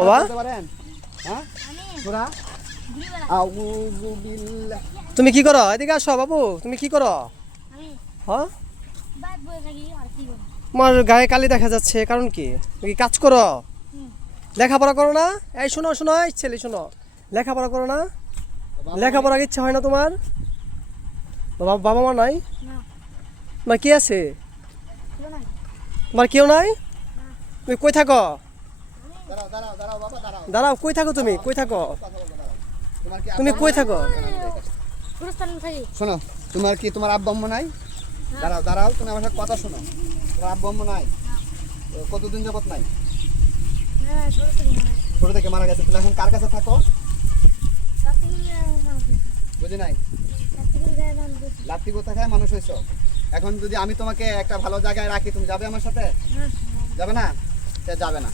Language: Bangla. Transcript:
বাবা? হ্যাঁ? তুমি কি করো? এদিকে আসো বাবু তুমি কি করো? আমি হ্যাঁ? তোমার গায়ে কালি দেখা যাচ্ছে কারণ কি? তুমি কাজ করো। লেখাপড়া করো না? এই শোনো শোনো এই ছেলে শোনো। লেখাপড়া করো না? লেখাপড়ার ইচ্ছা হয় না তোমার? বাবা বাবা মা নাই? না। তোমার কি আছে? তোমার কেউ নাই? তুমি কই থাকো? দাঁড়াও কই থাকো তুমি? কই থাকো? তুমি কই থাকো? শোনো তোমার কি তোমার আব্বা আম্মা নাই? দাঁড়াও দাঁড়াও তুমি আমার সাথে কথা শোনো। তোমার আব্বা আম্মা নাই। তো কতদিন যাবত নাই? না ছোট থেকে মারা গেছে। তাহলে এখন কার কাছে থাকো? বুঝি নাই? লাত্তি কোথা খায় মানুষ হয়েছ। এখন যদি আমি তোমাকে একটা ভালো জায়গায় রাখি তুমি যাবে আমার সাথে? যাবে না? সে যাবে না।